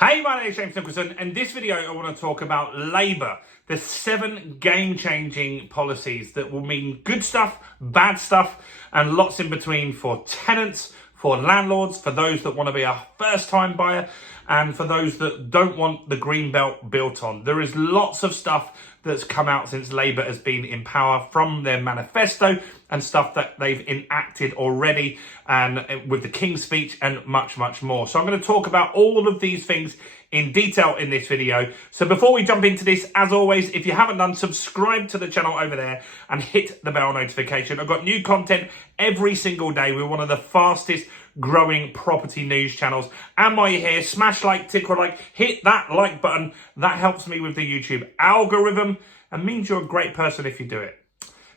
Hey, my name is James Nicholson, and in this video I want to talk about Labour, the 7 game-changing policies that will mean good stuff, bad stuff, and lots in between for tenants, for landlords, for those that want to be a first-time buyer, and for those that don't want the green belt built on. There is lots of stuff that's come out since Labour has been in power from their manifesto and stuff that they've enacted already, and with the King's Speech and much, much more. So I'm going to talk about all of these things in detail in this video. So before we jump into this, as always, if you haven't done, subscribe to the channel over there and hit the bell notification. I've got new content every single day. We're one of the fastest growing property news channels. And while you're here, smash like, tickle like, hit that like button. That helps me with the YouTube algorithm and means you're a great person if you do it.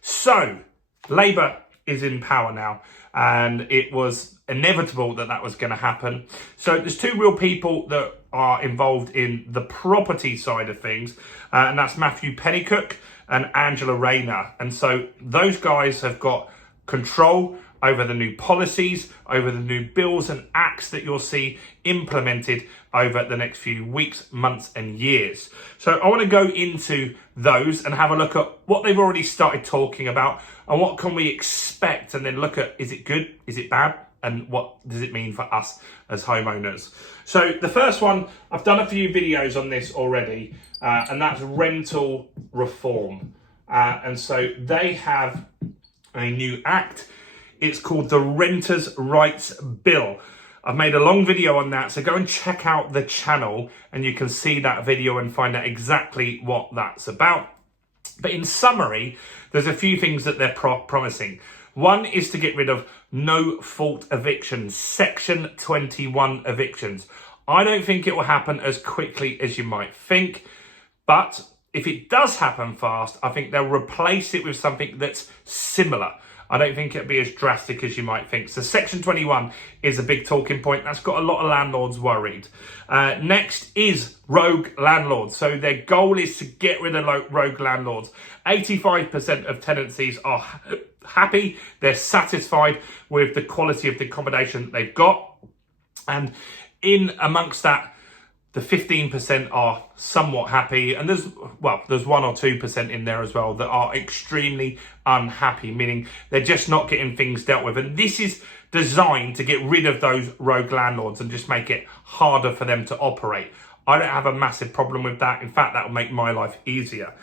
So Labour is in power now, and it was inevitable that that was going to happen. So there's 2 real people that are involved in the property side of things, and that's Matthew Pennycook and Angela Rayner. And so those guys have got control over the new policies, over the new bills and acts that you'll see implemented over the next few weeks, months and years. So I want to go into those and have a look at what they've already started talking about and what can we expect, and then look at, is it good, is it bad, and what does it mean for us as homeowners. So the first one, I've done a few videos on this already, and that's rental reform. And so they have a new act. It's called the Renters' Rights Bill. I've made a long video on that, so go and check out the channel and you can see that video and find out exactly what that's about. But in summary, there's a few things that they're promising. One is to get rid of no-fault evictions, Section 21 evictions. I don't think it will happen as quickly as you might think, but if it does happen fast, I think they'll replace it with something that's similar. I don't think it'll be as drastic as you might think. So Section 21 is a big talking point. That's got a lot of landlords worried. Next is rogue landlords. So their goal is to get rid of rogue landlords. 85% of tenancies are happy. They're satisfied with the quality of the accommodation they've got. And in amongst that, the 15% are somewhat happy, and there's 1 or 2% in there as well that are extremely unhappy, meaning they're just not getting things dealt with. And this is designed to get rid of those rogue landlords and just make it harder for them to operate. I don't have a massive problem with that. In fact, that will make my life easier.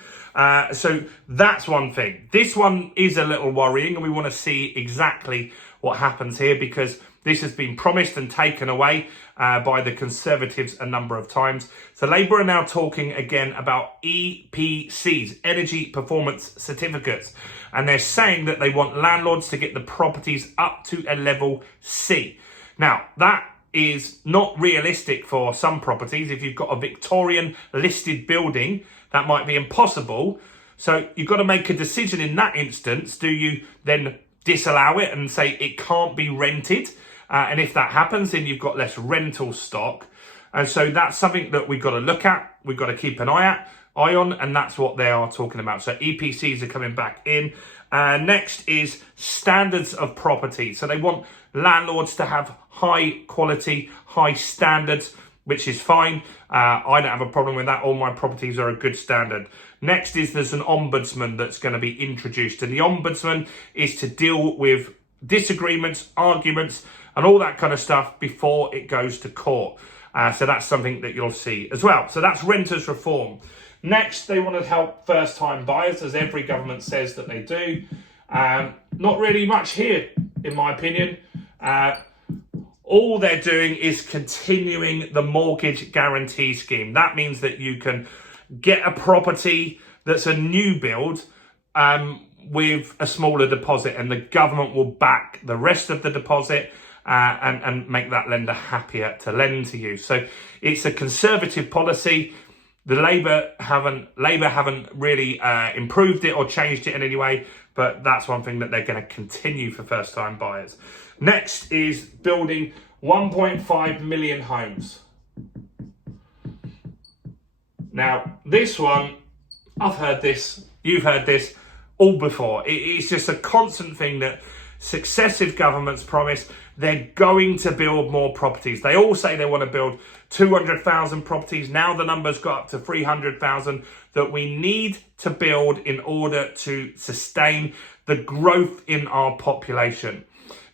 So that's one thing. This one is a little worrying, and we want to see exactly what happens here, because this has been promised and taken away by the Conservatives a number of times. So Labour are now talking again about EPCs, Energy Performance Certificates. And they're saying that they want landlords to get the properties up to a level C. Now, that is not realistic for some properties. If you've got a Victorian listed building, that might be impossible. So you've got to make a decision in that instance. Do you then disallow it and say it can't be rented? And if that happens, then you've got less rental stock. And so that's something that we've got to look at. We've got to keep an eye on, and that's what they are talking about. So EPCs are coming back in. Next is standards of property. So they want landlords to have high quality, high standards, which is fine. I don't have a problem with that. All my properties are a good standard. Next is there's an ombudsman that's going to be introduced. And the ombudsman is to deal with disagreements, arguments, and all that kind of stuff before it goes to court. So that's something that you'll see as well. So that's renters reform. Next, they want to help first-time buyers, as every government says that they do. Not really much here, in my opinion. All they're doing is continuing the mortgage guarantee scheme. That means that you can get a property that's a new build with a smaller deposit, and the government will back the rest of the deposit and make that lender happier to lend to you. So it's a Conservative policy. The Labour haven't really improved it or changed it in any way, but that's one thing that they're going to continue for first-time buyers. Next is building 1.5 million homes. Now, this one, I've heard this, you've heard this all before. It's just a constant thing that successive governments promise. they're going to build more properties. They all say they want to build 200,000 properties. Now the number's got up to 300,000 that we need to build in order to sustain the growth in our population.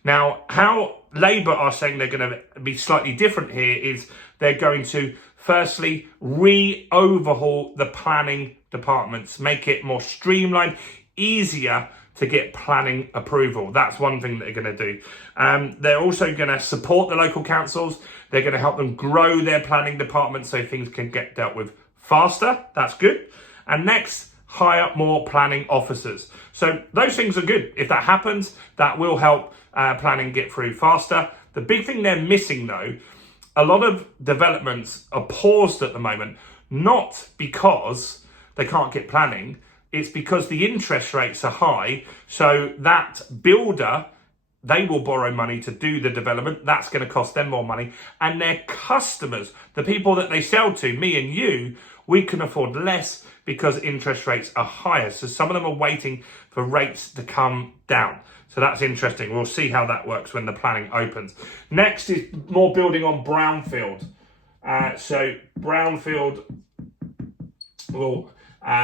Now, how Labour are saying they're going to be slightly different here is they're going to firstly overhaul the planning departments, make it more streamlined, easier to get planning approval. That's one thing that they're going to do. They're also going to support the local councils. They're going to help them grow their planning departments so things can get dealt with faster. That's good. And next, hire more planning officers. So those things are good. If that happens, that will help planning get through faster. The big thing they're missing though, a lot of developments are paused at the moment, not because they can't get planning, it's because the interest rates are high. So that builder, they will borrow money to do the development. That's going to cost them more money. And their customers, the people that they sell to, me and you, we can afford less because interest rates are higher. So some of them are waiting for rates to come down. So that's interesting. We'll see how that works when the planning opens. Next is more building on brownfield. So brownfield will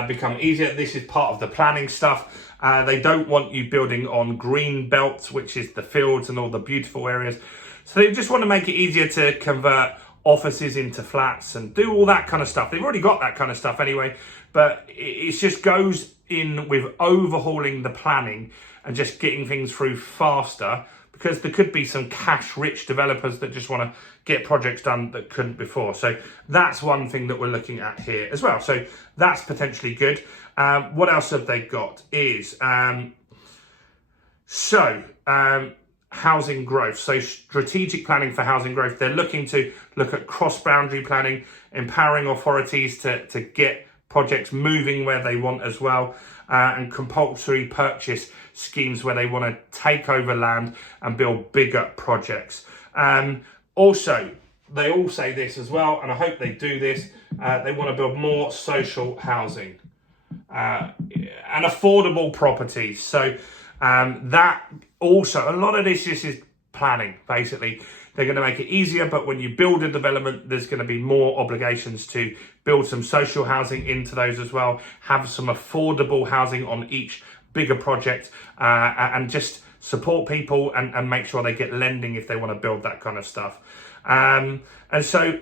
become easier. This is part of the planning stuff. They don't want you building on green belts, which is the fields and all the beautiful areas. So they just want to make it easier to convert offices into flats and do all that kind of stuff. They've already got that kind of stuff anyway, but it just goes in with overhauling the planning and just getting things through faster, because there could be some cash-rich developers that just want to get projects done that couldn't before. So that's one thing that we're looking at here as well. So that's potentially good. What else have they got is, housing growth. So strategic planning for housing growth. They're looking to look at cross-boundary planning, empowering authorities to get projects moving where they want as well, and compulsory purchase schemes where they want to take over land and build bigger projects. Also, they all say this as well, and I hope they do this, they want to build more social housing and affordable properties. So that also, a lot of this just is planning, basically. They're going to make it easier, but when you build a development, there's going to be more obligations to build some social housing into those as well, have some affordable housing on each bigger project, and just support people and make sure they get lending if they want to build that kind of stuff. And so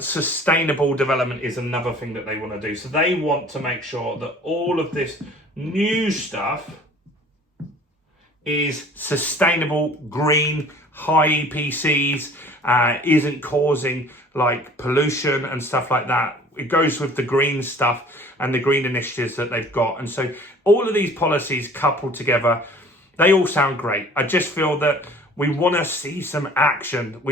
sustainable development is another thing that they want to do. So they want to make sure that all of this new stuff is sustainable, green, high EPCs, isn't causing like pollution and stuff like that. It goes with the green stuff and the green initiatives that they've got. And so all of these policies coupled together, they all sound great. I just feel that we want to see some action.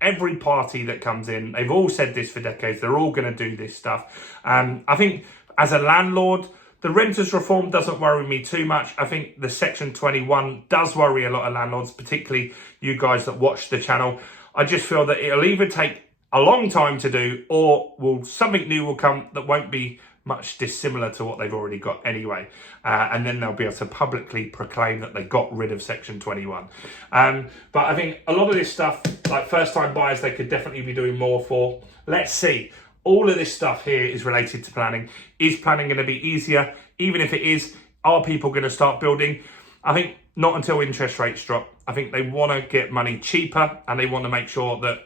Every party that comes in, they've all said this for decades, they're all going to do this stuff. I think as a landlord, the renters reform doesn't worry me too much. I think the Section 21 does worry a lot of landlords, particularly you guys that watch the channel. I just feel that it'll either take a long time to do, or something new will come that won't be much dissimilar to what they've already got anyway. And then they'll be able to publicly proclaim that they got rid of Section 21. But I think a lot of this stuff, like first-time buyers, they could definitely be doing more for. Let's see. All of this stuff here is related to planning. Is planning going to be easier? Even if it is, are people going to start building? I think not until interest rates drop. I think they want to get money cheaper, and they want to make sure that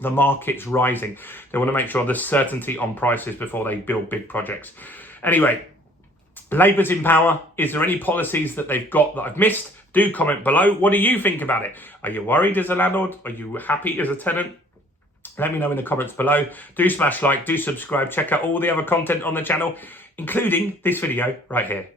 the market's rising. They want to make sure there's certainty on prices before they build big projects. Anyway, Labour's in power. Is there any policies that they've got that I've missed? Do comment below. What do you think about it? Are you worried as a landlord? Are you happy as a tenant? Let me know in the comments below. Do smash like, do subscribe, check out all the other content on the channel, including this video right here.